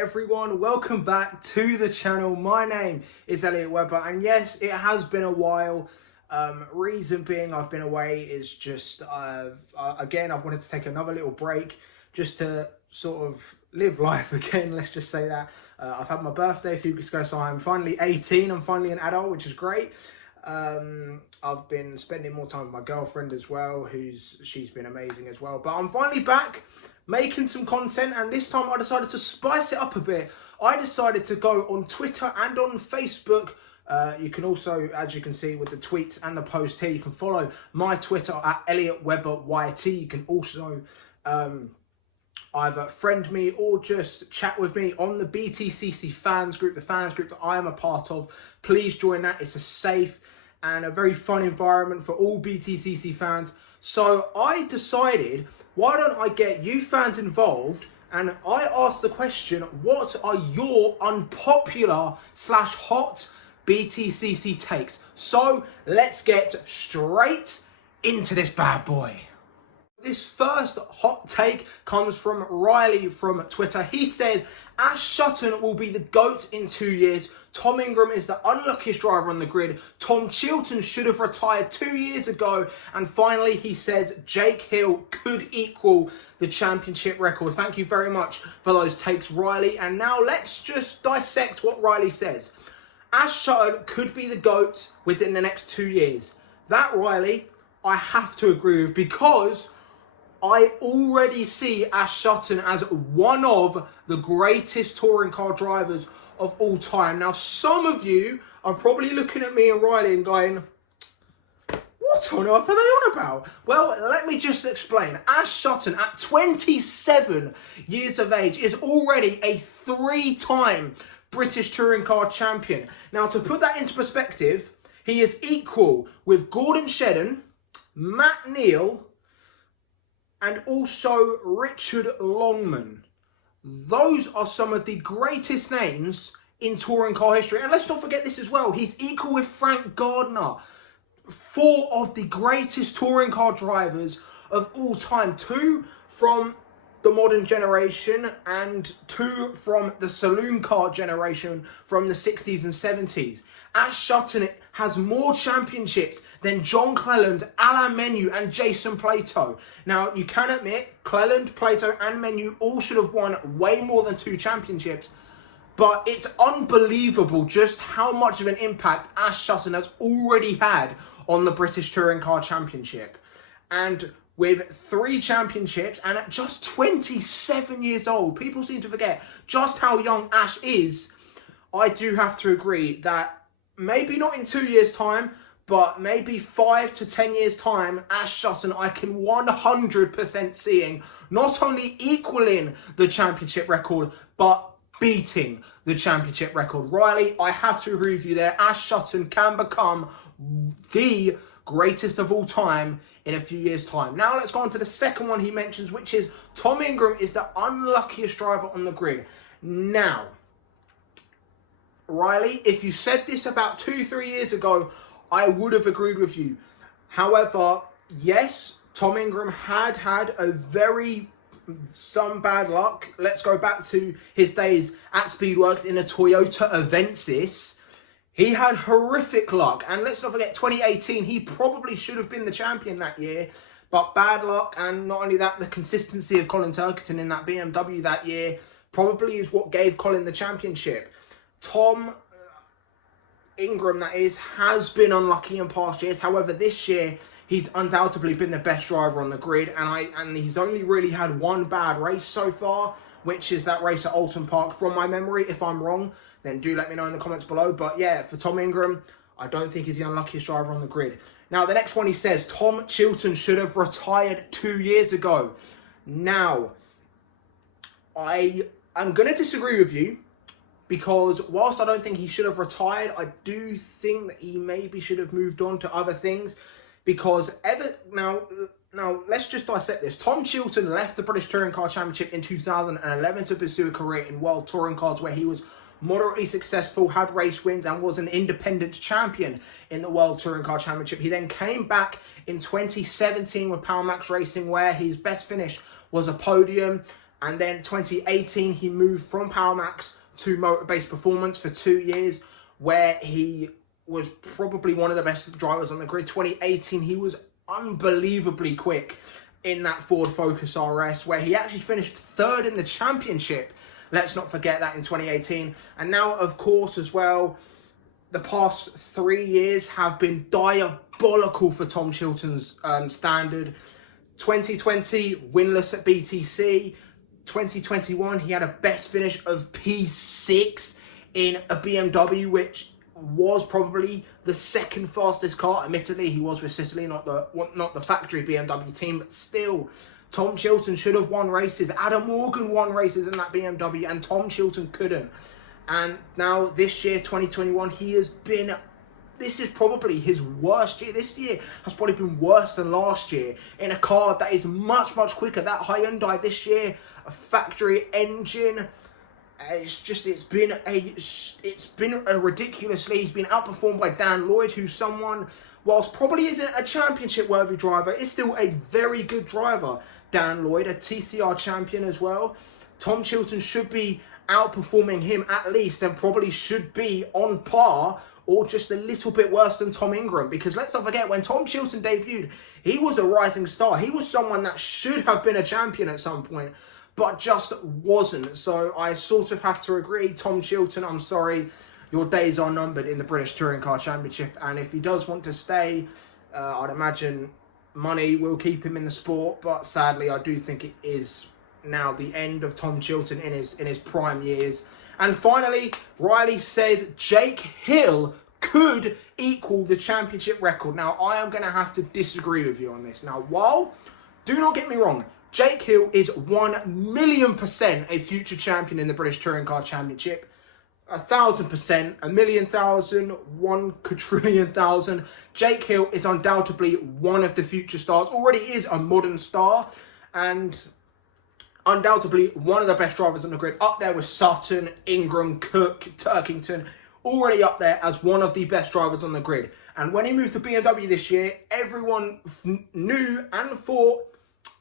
everyone, welcome back to the channel. My name is Elliot Webber, and yes, it has been a while. Reason being I've been away is just again, I've wanted to take another little break just to sort of live life again, let's just say that. I've had my birthday a few weeks ago, so I'm finally 18. I'm finally an adult, which is great. I've been spending more time with my girlfriend as well, she's been amazing as well. But I'm finally back making some content, and this time I decided to spice it up a bit. I decided to go on Twitter and on Facebook. You can also, as you can see with the tweets and the post here, you can follow my Twitter at Elliot Webber YT. You can also either friend me or just chat with me on the BTCC fans group, the fans group that I am a part of. Please join that. It's a safe and a very fun environment for all BTCC fans. So I decided, why don't I get you fans involved, and I asked the question, what are your unpopular / hot BTCC takes? So let's get straight into this bad boy. This first hot take comes from Riley from Twitter. He says, Ash Sutton will be the GOAT in 2 years. Tom Ingram is the unluckiest driver on the grid. Tom Chilton should have retired 2 years ago. And finally, he says Jake Hill could equal the championship record. Thank you very much for those takes, Riley. And now let's just dissect what Riley says. Ash Sutton could be the GOAT within the next 2 years. That, Riley, I have to agree with, because I already see Ash Sutton as one of the greatest touring car drivers of all time. Now, some of you are probably looking at me and Riley and going, what on earth are they on about? Well, let me just explain. Ash Sutton, at 27 years of age, is already a 3-time British touring car champion. Now, to put that into perspective, he is equal with Gordon Shedden, Matt Neal, and also Richard Longman. Those are some of the greatest names in touring car history. And let's not forget this as well. He's equal with Frank Gardner. 4 of the greatest touring car drivers of all time. 2 from the modern generation and 2 from the saloon car generation from the 60s and 70s. Ash Sutton has more championships than John Cleland, Alain Menu, and Jason Plato. Now, you can admit, Cleland, Plato, and Menu all should have won way more than 2 championships, but it's unbelievable just how much of an impact Ash Sutton has already had on the British Touring Car Championship. And with 3 championships, and at just 27 years old, people seem to forget just how young Ash is. I do have to agree that maybe not in 2 years' time, but maybe 5 to 10 years' time, Ash Sutton, I can 100% seeing not only equaling the championship record, but beating the championship record. Riley, I have to agree with you there. Ash Sutton can become the greatest of all time in a few years' time. Now let's go on to the second one he mentions, which is Tom Ingram is the unluckiest driver on the grid. Now, Riley, if you said this about 2-3 years ago, I would have agreed with you. However, yes, Tom Ingram had some bad luck. Let's go back to his days at Speedworks in a Toyota Avensis. He had horrific luck. And let's not forget, 2018, he probably should have been the champion that year. But bad luck, and not only that, the consistency of Colin Turkington in that BMW that year probably is what gave Colin the championship. Tom Ingram, that is, has been unlucky in past years. However, this year, he's undoubtedly been the best driver on the grid. And he's only really had one bad race so far, which is that race at Alton Park, from my memory. If I'm wrong, then do let me know in the comments below. But yeah, for Tom Ingram, I don't think he's the unluckiest driver on the grid. Now, the next one he says, Tom Chilton should have retired 2 years ago. Now, I am going to disagree with you, because whilst I don't think he should have retired, I do think that he maybe should have moved on to other things. Because now let's just dissect this. Tom Chilton left the British Touring Car Championship in 2011 to pursue a career in World Touring Cars, where he was moderately successful, had race wins, and was an independent champion in the World Touring Car Championship. He then came back in 2017 with Power Max Racing, where his best finish was a podium. And then 2018, he moved from Power Max to Motor Based Performance for 2 years, where he was probably one of the best drivers on the grid. 2018, he was unbelievably quick in that Ford Focus RS, where he actually finished third in the championship. Let's not forget that in 2018. And now, of course, as well, the past 3 years have been diabolical for Tom Chilton's standard. 2020, winless at BTC. 2021, he had a best finish of P6 in a BMW, which was probably the second fastest car. Admittedly, he was with Sicily, not the factory BMW team, but still, Tom Chilton should have won races. Adam Morgan won races in that BMW, and Tom Chilton couldn't. And now this year, 2021, this is probably his worst year. This year has probably been worse than last year in a car that is much, much quicker. That Hyundai this year, a factory engine. It's been a ridiculously. He's been outperformed by Dan Lloyd, who's someone, whilst probably isn't a championship-worthy driver, is still a very good driver. Dan Lloyd, a TCR champion as well. Tom Chilton should be outperforming him at least, and probably should be on par or just a little bit worse than Tom Ingram. Because let's not forget, when Tom Chilton debuted, he was a rising star. He was someone that should have been a champion at some point, but just wasn't. So I sort of have to agree. Tom Chilton, I'm sorry, your days are numbered in the British Touring Car Championship. And if he does want to stay, I'd imagine money will keep him in the sport. But sadly, I do think it is now the end of Tom Chilton in his prime years. And finally, Riley says Jake Hill could equal the championship record. Now, I am going to have to disagree with you on this. Now, while, do not get me wrong, Jake Hill is 1,000,000% a future champion in the British Touring Car Championship. 1,000%, 1,000,000, 1,000,000,000,000. Jake Hill is undoubtedly one of the future stars. Already is a modern star, and undoubtedly one of the best drivers on the grid. Up there with Sutton, Ingram, Cook, Turkington. Already up there as one of the best drivers on the grid. And when he moved to BMW this year, everyone knew and thought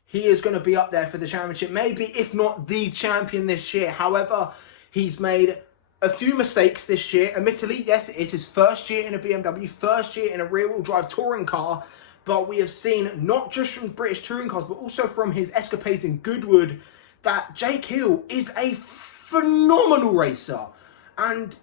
he is going to be up there for the championship. Maybe, if not the champion this year. However, he's made a few mistakes this year. Admittedly, yes, it is his first year in a BMW, first year in a rear-wheel drive touring car. But we have seen, not just from British touring cars, but also from his escapades in Goodwood, that Jake Hill is a phenomenal racer. And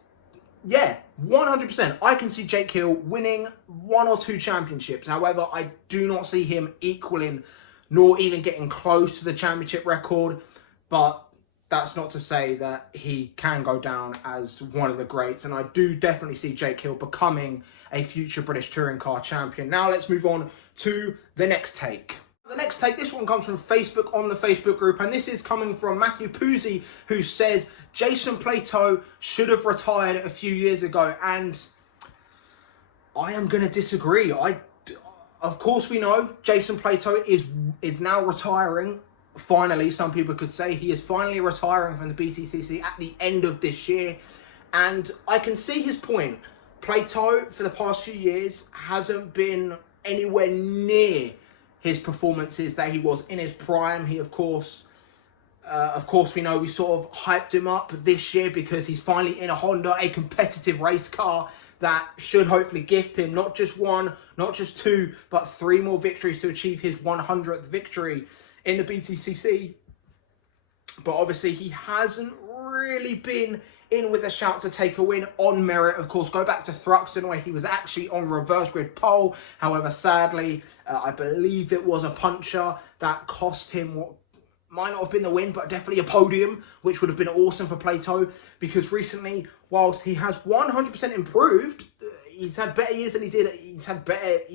yeah, 100%. I can see Jake Hill winning 1 or 2 championships. However, I do not see him equaling, nor even getting close to the championship record. But that's not to say that he can go down as one of the greats. And I do definitely see Jake Hill becoming a future British touring car champion. Now let's move on to the next take. The next take, this one comes from Facebook, on the Facebook group, and this is coming from Matthew Puzzi, who says Jason Plato should have retired a few years ago. And I am going to disagree. Of course, we know Jason Plato is now retiring. Finally, some people could say he is finally retiring from the BTCC at the end of this year. And I can see his point. Plato, for the past few years, hasn't been anywhere near his performances that he was in his prime. He, of course, we know we sort of hyped him up this year because he's finally in a Honda, a competitive race car that should hopefully gift him not just 1, not just 2, but 3 more victories to achieve his 100th victory in the BTCC. But obviously he hasn't really been in with a shout to take a win on merit. Of course, go back to Thruxton, where he was actually on reverse grid pole. However, sadly, I believe it was a puncher that cost him what might not have been the win, but definitely a podium, which would have been awesome for Plato. Because recently, whilst he has 100% improved, he's had better years than he did. He's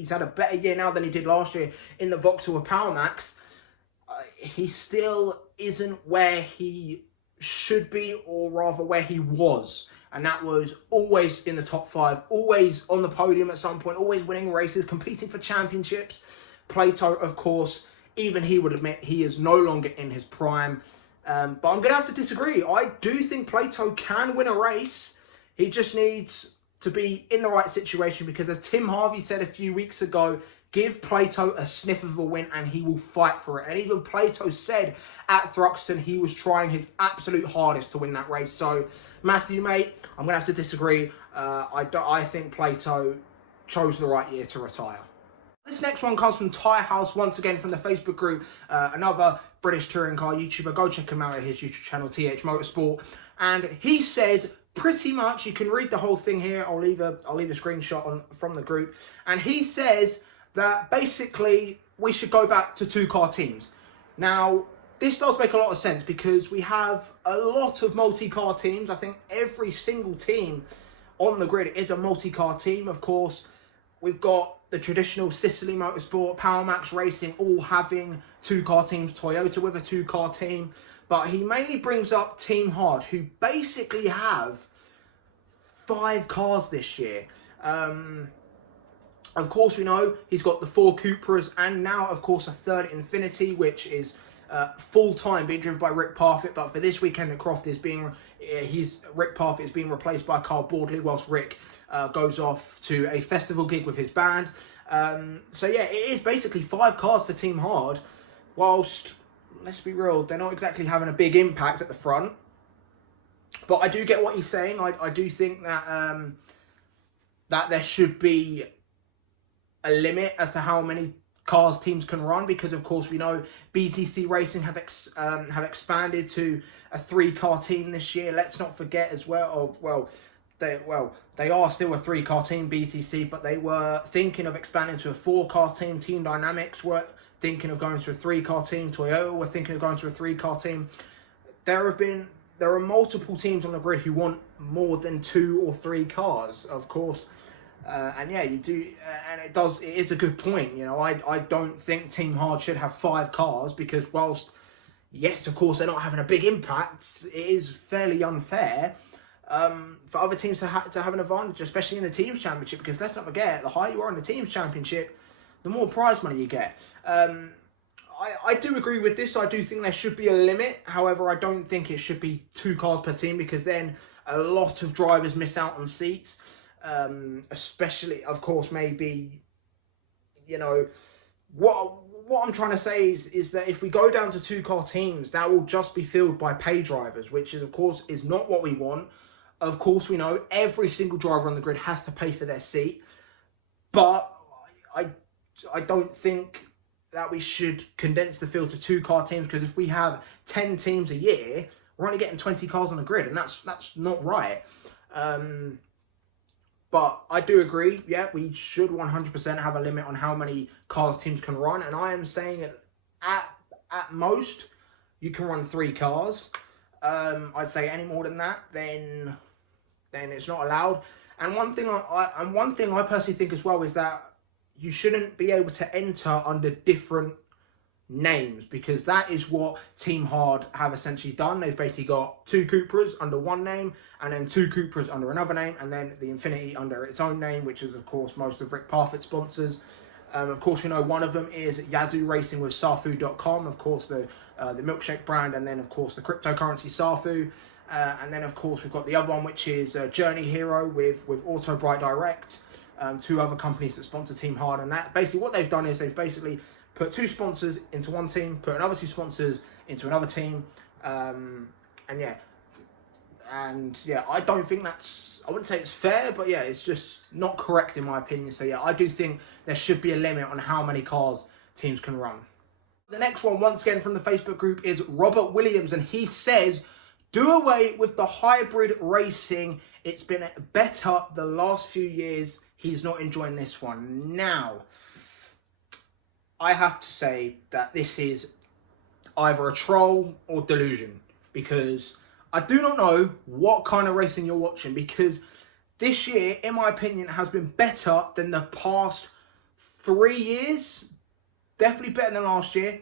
had a better year now than he did last year in the Vauxhall with Power Max. He still isn't where he should be, or rather where he was. And that was always in the top 5, always on the podium at some point, always winning races, competing for championships. Plato, of course, even he would admit he is no longer in his prime. But I'm going to have to disagree. I do think Plato can win a race. He just needs to be in the right situation, because as Tim Harvey said a few weeks ago, Give Plato a sniff of a win and he will fight for it. And even Plato said at Thruxton he was trying his absolute hardest to win that race. So, Matthew, mate, I'm going to have to disagree. I think Plato chose the right year to retire. This next one comes from Tyre House, once again from the Facebook group. Another British touring car YouTuber. Go check him out at his YouTube channel, TH Motorsport. And he says, pretty much, you can read the whole thing here. I'll leave a screenshot from the group. And he says that basically we should go back to 2-car teams. Now, this does make a lot of sense because we have a lot of multi-car teams. I think every single team on the grid is a multi-car team. Of course, we've got the traditional Sicily Motorsport, Power Max Racing, all having 2-car teams. Toyota with a 2-car team. But he mainly brings up Team Hard, who basically have 5 cars this year. Of course, we know he's got the 4 Cupras and now, of course, a 3rd Infinity, which is full-time being driven by Rick Parfitt. But for this weekend, the Croft is Rick Parfitt is being replaced by Carl Boardley, whilst Rick goes off to a festival gig with his band. So yeah, it is basically 5 cars for Team Hard, whilst, let's be real, they're not exactly having a big impact at the front. But I do get what he's saying. I do think that that there should be a limit as to how many cars teams can run, because of course we know BTC Racing have expanded to a 3-car team this year. Let's not forget as well, they are still a 3-car team, BTC, but they were thinking of expanding to a 4-car team. Team Dynamics were thinking of going to a 3-car team. Toyota were thinking of going to a 3-car team. There are multiple teams on the grid who want more than 2 or 3 cars, of course. And yeah, you do, and it is a good point. You know, I don't think Team Hard should have 5 cars because whilst, yes, of course, they're not having a big impact, it is fairly unfair for other teams to have an advantage, especially in the Teams Championship, because let's not forget, the higher you are in the Teams Championship, the more prize money you get. I do agree with this. I do think there should be a limit. However, I don't think it should be 2 cars per team because then a lot of drivers miss out on seats. Especially, of course, maybe, you know, what I'm trying to say is that if we go down to 2-car teams, that will just be filled by pay drivers, which is, of course, is not what we want. Of course, we know every single driver on the grid has to pay for their seat, but I don't think that we should condense the field to 2-car teams, because if we have 10 teams a year, we're only getting 20 cars on the grid, and that's not right. But I do agree, yeah, we should 100% have a limit on how many cars teams can run. And I am saying at most, you can run 3 cars. I'd say any more than that, then it's not allowed. And one thing I personally think as well is that you shouldn't be able to enter under different names, because that is what Team Hard have essentially done. They've basically got 2 Cupras under one name, and then 2 Cupras under another name, and then the Infinity under its own name, which is of course most of Rick Parfitt's sponsors. Of course, we know one of them is Yazoo Racing with Safu.com, of course the milkshake brand, and then of course the cryptocurrency Safu, and then of course we've got the other one, which is Journey Hero with Auto Bright Direct, 2 other companies that sponsor Team Hard. And that basically what they've done is they've basically put 2 sponsors into one team, put another 2 sponsors into another team, and yeah, I don't think I wouldn't say it's fair, but yeah, it's just not correct in my opinion. So yeah, I do think there should be a limit on how many cars teams can run. The next one, once again from the Facebook group, is Robert Williams, and he says, do away with the hybrid racing. It's been better the last few years. He's not enjoying this one. Now, I have to say that this is either a troll or delusion, because I do not know what kind of racing you're watching, because this year, in my opinion, has been better than the past 3 years. Definitely better than last year,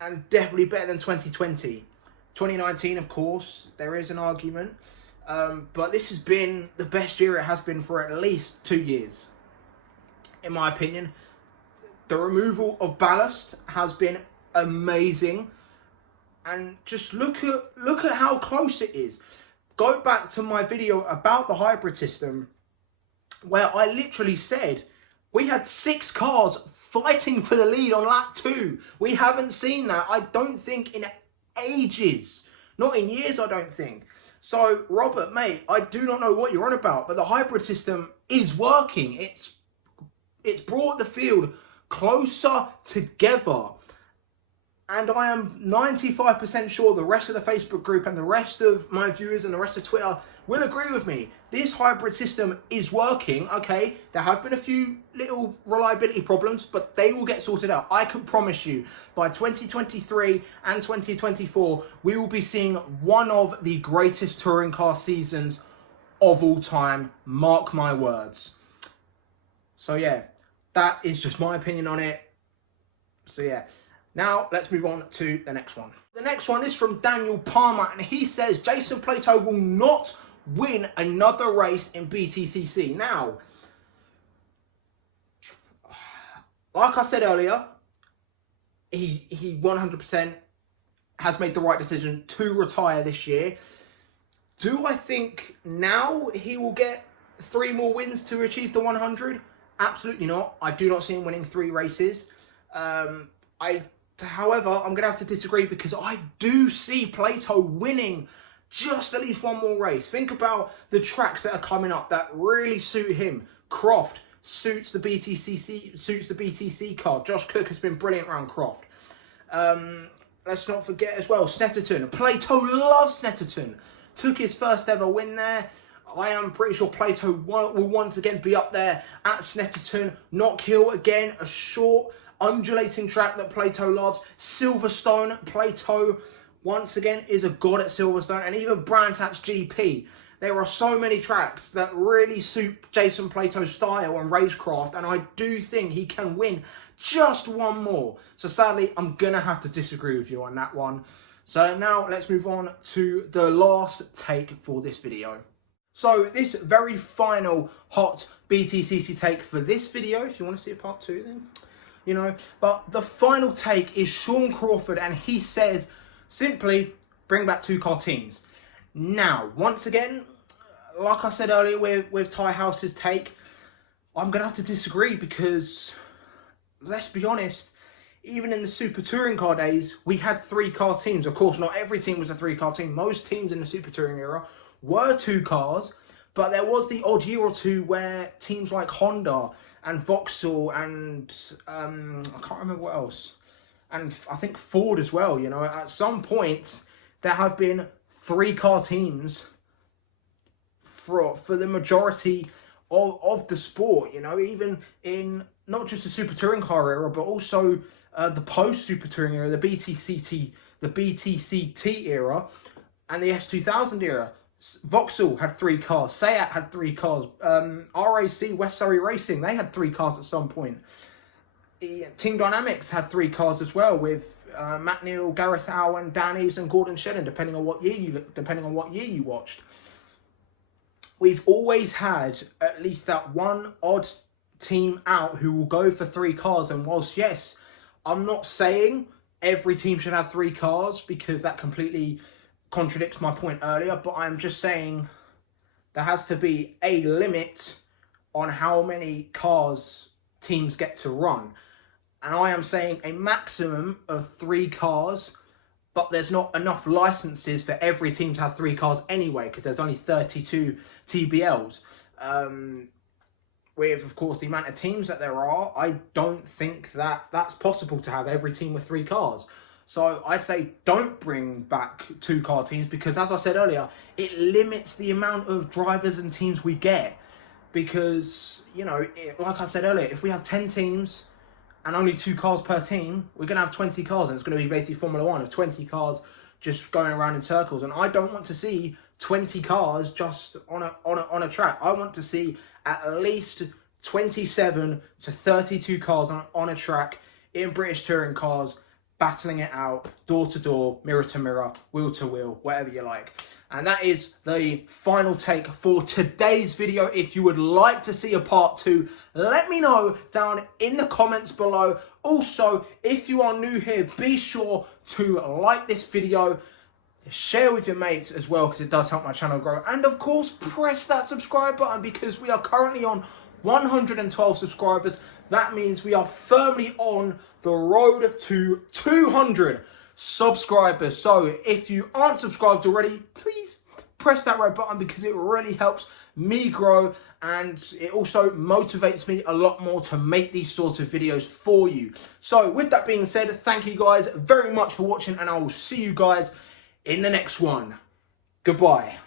and definitely better than 2020. 2019, of course, there is an argument, but this has been the best year it has been for at least 2 years, in my opinion. The removal of ballast has been amazing, and just look at how close it is. Go back to my video about the hybrid system, where I literally said We had 6 cars fighting for the lead on lap 2. We haven't seen that, I don't think, in ages. Not in years, I don't think. So, Robert, mate, I do not know what you're on about, but the hybrid system is working. It's brought the field closer together. And I am 95% sure the rest of the Facebook group and the rest of my viewers and the rest of Twitter will agree with me. This hybrid system is working. Okay, there have been a few little reliability problems, but they will get sorted out. I can promise you, by 2023 and 2024, we will be seeing one of the greatest touring car seasons of all time. Mark my words. So yeah, that is just my opinion on it. So yeah. Now, let's move on to the next one. The next one is from Daniel Palmer, and he says Jason Plato will not win another race in BTCC. Now, like I said earlier, he 100% has made the right decision to retire this year. Do I think now he will get 3 more wins to achieve the 100? Absolutely not. I do not see him winning 3 races. However, I'm going to have to disagree because I do see Plato winning just at least 1 more race. Think about the tracks that are coming up that really suit him. Croft suits the BTCC car. Josh Cook has been brilliant around Croft. Let's not forget as well, Snetterton. Plato loves Snetterton. Took his first ever win there. I am pretty sure Plato will once again be up there at Snetterton. Knock Hill again, a short, undulating track that Plato loves. Silverstone, Plato once again is a god at Silverstone, and even Brands Hatch GP. There are so many tracks that really suit Jason Plato's style and racecraft, and I do think he can win just 1 more. So sadly, I'm gonna have to disagree with you on that one. So now let's move on to the last take for this video. So this very final hot BTCC take for this video, if you want to see a part 2 then, you know, but the final take is Sean Crawford, and he says simply bring back 2-car teams. Now, once again, like I said earlier with Ty House's take, I'm going to have to disagree because, let's be honest, even in the Super Touring Car days, we had 3-car teams. Of course, not every team was a 3-car team. Most teams in the Super Touring era were 2 cars, but there was the odd year or two where teams like Honda and Vauxhall and I can't remember what else, and I think Ford as well, you know, at some point there have been 3-car teams for the majority of the sport, you know, even in not just the Super Touring Car era, but also the post-Super Touring era, the BTCT era, and the S2000 era. Vauxhall had 3 cars. Seat had 3 cars. RAC, West Surrey Racing, they had 3 cars at some point. Team Dynamics had 3 cars as well, with Matt Neal, Gareth Owen, Dan Eves, and Gordon Shedden, depending on what year you watched. We've always had at least that one odd team out who will go for 3 cars. And whilst yes, I'm not saying every team should have 3 cars because that completely contradicts my point earlier, but I'm just saying there has to be a limit on how many cars teams get to run. And I am saying a maximum of 3 cars, but there's not enough licenses for every team to have 3 cars anyway, because there's only 32 TBLs. With, of course, the amount of teams that there are, I don't think that that's possible to have every team with 3 cars. So I'd say don't bring back 2-car teams because, as I said earlier, it limits the amount of drivers and teams we get. Because, you know, like I said earlier, if we have 10 teams and only 2 cars per team, we're going to have 20 cars, and it's going to be basically Formula 1 of 20 cars just going around in circles. And I don't want to see 20 cars just on a track. I want to see at least 27 to 32 cars on a track in British touring cars, battling it out, door to door, mirror to mirror, wheel to wheel, whatever you like. And that is the final take for today's video. If you would like to see a part 2, let me know down in the comments below. Also, if you are new here, be sure to like this video, share with your mates as well, because it does help my channel grow. And of course, press that subscribe button because we are currently on 112 subscribers. That means we are firmly on the road to 200 subscribers. So if you aren't subscribed already, please press that red button because it really helps me grow, and it also motivates me a lot more to make these sorts of videos for you. So with that being said, thank you guys very much for watching, and I will see you guys in the next one. Goodbye.